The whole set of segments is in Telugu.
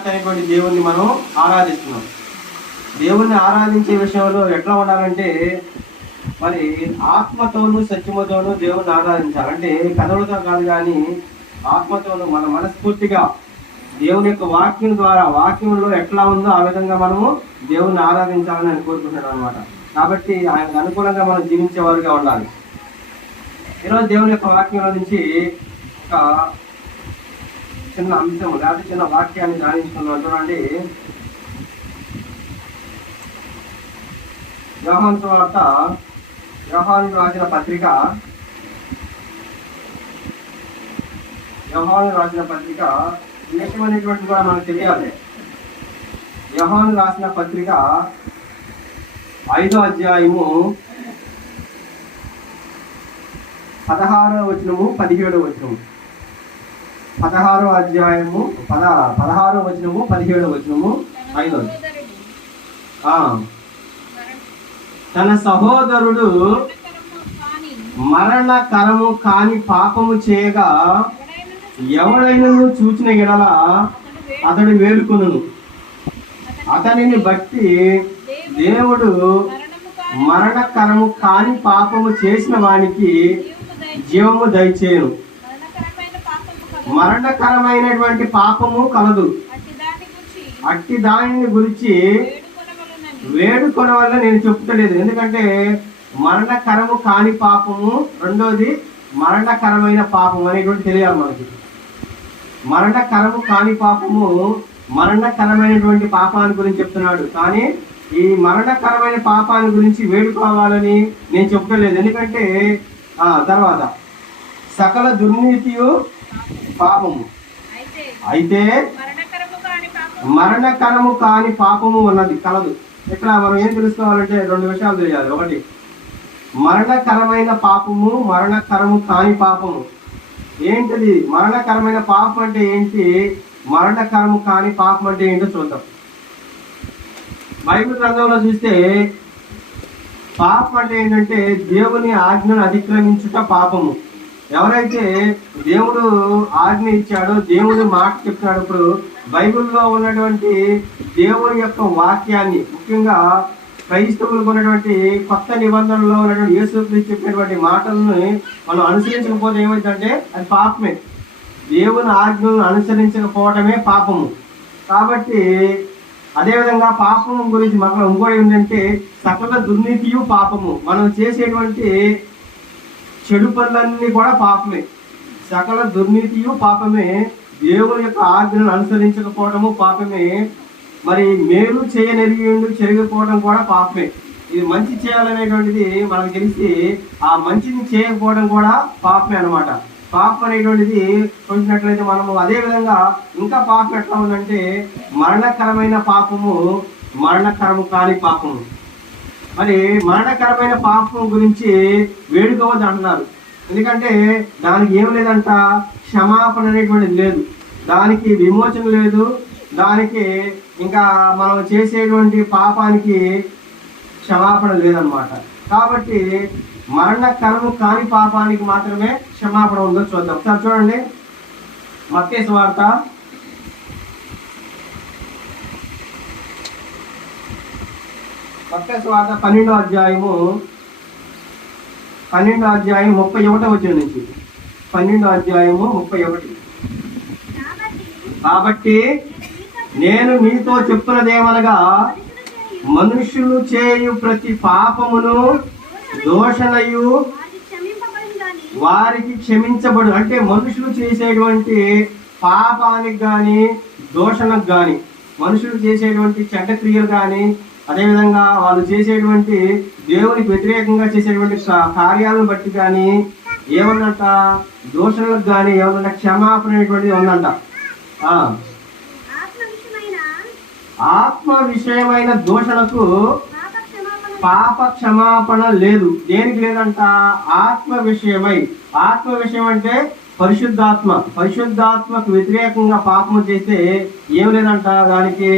అనేటువంటి దేవుణ్ణి మనం ఆరాధిస్తున్నాం. దేవుణ్ణి ఆరాధించే విషయంలో ఎట్లా ఉండాలంటే మరి ఆత్మతోనూ సత్యముతోనూ దేవుణ్ణి ఆరాధించాలి. అంటే కథలతో కాదు, కానీ ఆత్మతోనూ మన మనస్ఫూర్తిగా దేవుని యొక్క వాక్యం ద్వారా, వాక్యంలో ఎట్లా ఉందో ఆ విధంగా మనము దేవుణ్ణి ఆరాధించాలని నేను కోరుకుంటున్నాను అనమాట. కాబట్టి ఆయనకు అనుకూలంగా మనం జీవించేవారుగా ఉండాలి. ఈరోజు దేవుని యొక్క వాక్యంలో నుంచి ఒక చిన్న అంశం లేకపోతే చిన్న వాక్యాన్ని ధ్యానించుకున్నాం. చూడండి, యోహాను సువార్త, యోహాను రాసిన పత్రిక 5వ విషయం అనేటువంటి కూడా మనకు తెలియాలి. యోహాను రాసిన పత్రిక 5వ అధ్యాయము 16వ వచనము 17వ వచనము. 16వ అధ్యాయము 16వ వచనము 17వ వచనము 5వ. తన సహోదరుడు మరణకరము కాని పాపము చేయగా ఎవడైనను చూచిన ఎడల అతడు వేడుకొను. అతనిని బట్టి దేవుడు మరణకరము కాని పాపము చేసిన వానికి జీవము దయచేయను. మరణకరమైనటువంటి పాపము కలదు, అట్టి దానిని గురించి వేడుకొన వల్ల నేను చెప్తలేదు. ఎందుకంటే మరణకరము కాని పాపము, రెండోది మరణకరమైన పాపం అనేటువంటి తెలియాలి మనకి. మరణకరము కాని పాపము మరణకరమైనటువంటి పాపాన్ని గురించి చెప్తున్నాడు, కానీ ఈ మరణకరమైన పాపాన్ని గురించి వేడుకోవాలని నేను చెప్పలేదు. ఎందుకంటే తర్వాత సకల దుర్నీతియు పాపము, అయితే మరణకరము కాని పాపము ఉన్నది కలదు. ఇక్కడ మనం ఏం తెలుసుకోవాలంటే 2 విషయాలు తెలియాలి. ఒకటి, మరణకరమైన పాపము, మరణకరము కాని పాపము ఏంటిది? మరణకరమైన పాపం అంటే ఏంటి, మరణకరము కాని పాపం అంటే ఏంటో చూద్దాం. బైబిల్ గ్రంథంలో చూస్తే పాపం అంటే ఏంటంటే దేవుని ఆజ్ఞను అతిక్రమించుట పాపము. ఎవరైతే దేవుడు ఆజ్ఞ ఇచ్చాడో, దేవుడు మాట చెప్తున్నాడు. ఇప్పుడు బైబిల్లో ఉన్నటువంటి దేవుని యొక్క వాక్యాన్ని, ముఖ్యంగా క్రైస్తవులకు ఉన్నటువంటి కొత్త నిబంధనలో ఉన్నటువంటి యేసుక్రీస్తు చెప్పినటువంటి మాటలను మనం అనుసరించకపోతే ఏమైందంటే అది పాపమే. దేవుని ఆజ్ఞలను అనుసరించకపోవటమే పాపము. కాబట్టి అదేవిధంగా పాపం గురించి మనకు ఇంకోటి ఏంటంటే సకల దుర్నీతియు పాపము. మనం చేసేటువంటి చెడు పనులన్నీ కూడా పాపమే. సకల దుర్నీతియు పాపమే. దేవుని యొక్క ఆజ్ఞలను అనుసరించకపోవడము పాపమే. మరి మేలు చేయనెరిగిండు చెరిగిపోవడం కూడా పాపమే. ఇది మంచి చేయాలనేటువంటిది మనకు తెలిసి ఆ మంచిని చేయకపోవడం కూడా పాపమే అనమాట. పాపం అనేటువంటిది చూసినట్లయితే మనము అదే విధంగా ఇంకా పాపం ఎట్లా ఉందంటే మరణకరమైన పాపము, మరణకరము కాని పాపము. మరి మరణకరమైన పాపం గురించి వేడుకోవద్దు అంటున్నారు. ఎందుకంటే దానికి ఏం లేదంట, క్షమాపణ అనేటువంటిది లేదు, దానికి విమోచన లేదు, దానికి ఇంకా మనం చేసేటువంటి పాపానికి క్షమాపణ లేదనమాట. కాబట్టి మరణకరము కాని పాపానికి మాత్రమే క్షమాపణ ఉందో చూద్దాం. ఒకసారి చూడండి, మత్తయి సువార్త 12వ అధ్యాయము 31వ వచనం నుంచి. 12వ అధ్యాయము 31. కాబట్టి నేను మీతో చెప్పున్నదేమనగా మనుషులు చేయు ప్రతి పాపమును దోషణయు వారికి క్షమించబడు. అంటే మనుషులు చేసేటువంటి పాపానికి కానీ, దోషణకు కానీ, మనుషులు చేసేటువంటి చెడ్డ క్రియలు కానీ, అదేవిధంగా వాళ్ళు చేసేటువంటి దేవునికి వ్యతిరేకంగా చేసేటువంటి కార్యాలను బట్టి కానీ ఏమన్నంట, దోషణలకు కానీ ఏమన్నా క్షమాపణ అనేటువంటిది ఉందంట. ఆత్మ విషయమైన దోషణకు పాప క్షమాపణ లేదు. దేనికి లేదంట? ఆత్మ విషయమై. ఆత్మ విషయం అంటే పరిశుద్ధాత్మ. పరిశుద్ధాత్మకు వ్యతిరేకంగా పాపము చేస్తే ఏం లేదంట, దానికి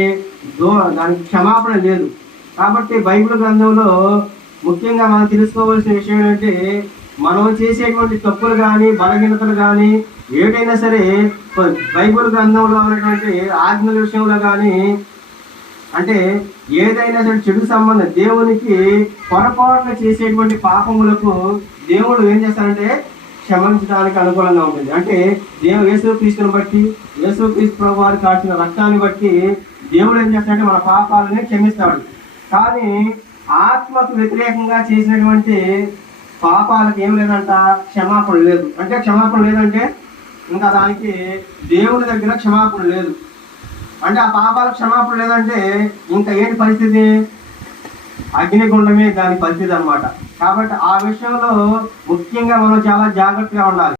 క్షమాపణ లేదు. కాబట్టి బైబిల్ గ్రంథంలో ముఖ్యంగా మనం తెలుసుకోవాల్సిన విషయం ఏంటంటే మనం చేసేటువంటి తప్పులు కానీ బలహీనతలు కానీ ఏదైనా సరే బైబిల్ గ్రంథంలో ఉన్నటువంటి ఆజ్ఞల విషయంలో కానీ అంటే ఏదైనా సరే చెడు సంబంధం దేవునికి పొరపాటున చేసేటువంటి పాపములకు దేవుడు ఏం చేస్తారంటే క్షమించడానికి అనుకూలంగా ఉంటుంది. అంటే యేసుక్రీస్తుని బట్టి యేసుక్రీస్తు ప్రభు వారు కాల్చిన రక్తాన్ని బట్టి దేవుడు ఏం చేస్తాడంటే మన పాపాలని క్షమిస్తాడు. కానీ ఆత్మకు వ్యతిరేకంగా చేసినటువంటి పాపాలకు ఏం లేదంట, క్షమాపణ లేదు. అంటే క్షమాపణ లేదంటే ఇంకా దానికి దేవుని దగ్గర క్షమాపణ లేదు. అంటే ఆ పాపాలకు క్షమాపణ లేదంటే ఇంకా ఏంటి పరిస్థితి? అగ్నిగుండమే దాని పరిస్థితి అన్నమాట. కాబట్టి ఆ విషయంలో ముఖ్యంగా మనం చాలా జాగ్రత్తగా ఉండాలి.